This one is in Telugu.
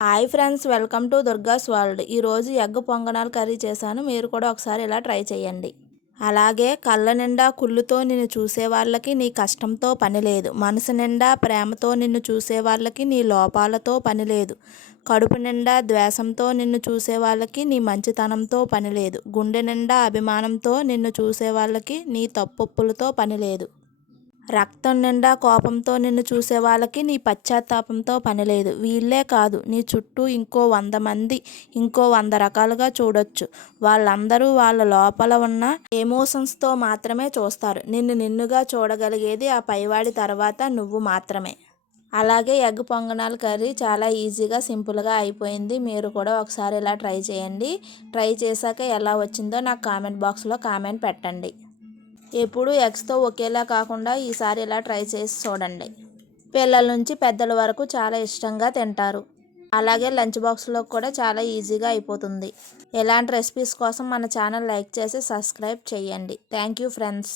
Hi friends, welcome to దుర్గాస్ world. ఈరోజు ఎగ్ పొంగనాలు కర్రీ చేశాను. మీరు కూడా ఒకసారి ఇలా ట్రై చేయండి. అలాగే కళ్ళ నిండా కుళ్ళుతో నిన్ను చూసే వాళ్ళకి నీ కష్టంతో పని లేదు. మనసు నిండా ప్రేమతో నిన్ను చూసే వాళ్ళకి నీ లోపాలతో పని లేదు. కడుపు నిండా ద్వేషంతో నిన్ను చూసే వాళ్ళకి నీ మంచితనంతో పని లేదు. గుండె నిండా అభిమానంతో నిన్ను చూసే వాళ్ళకి నీ తప్పొప్పులతో పని లేదు. రక్తం నిండా కోపంతో నిన్ను చూసే వాళ్ళకి నీ పశ్చాత్తాపంతో పని లేదు. వీళ్ళే కాదు, నీ చుట్టూ ఇంకో 100 మంది ఇంకో 100 రకాలుగా చూడొచ్చు. వాళ్ళందరూ వాళ్ళ లోపల ఉన్న ఎమోషన్స్తో మాత్రమే చూస్తారు. నిన్నుగా చూడగలిగేది ఆ పైవాడి తర్వాత నువ్వు మాత్రమే. అలాగే ఎగ్ పొంగనాలు కర్రీ చాలా ఈజీగా సింపుల్గా అయిపోయింది. మీరు కూడా ఒకసారి ఇలా ట్రై చేయండి. ట్రై చేశాక ఎలా వచ్చిందో నాకు కామెంట్ బాక్స్లో కామెంట్ పెట్టండి. ఎప్పుడు ఎగ్స్తో ఒకేలా కాకుండా ఈసారి ఇలా ట్రై చేసి చూడండి. పిల్లల నుంచి పెద్దల వరకు చాలా ఇష్టంగా తింటారు. అలాగే లంచ్ బాక్స్లో కూడా చాలా ఈజీగా అయిపోతుంది. ఇలాంటి రెసిపీస్ కోసం మన ఛానల్ లైక్ చేసి సబ్స్క్రైబ్ చేయండి. Thank you friends.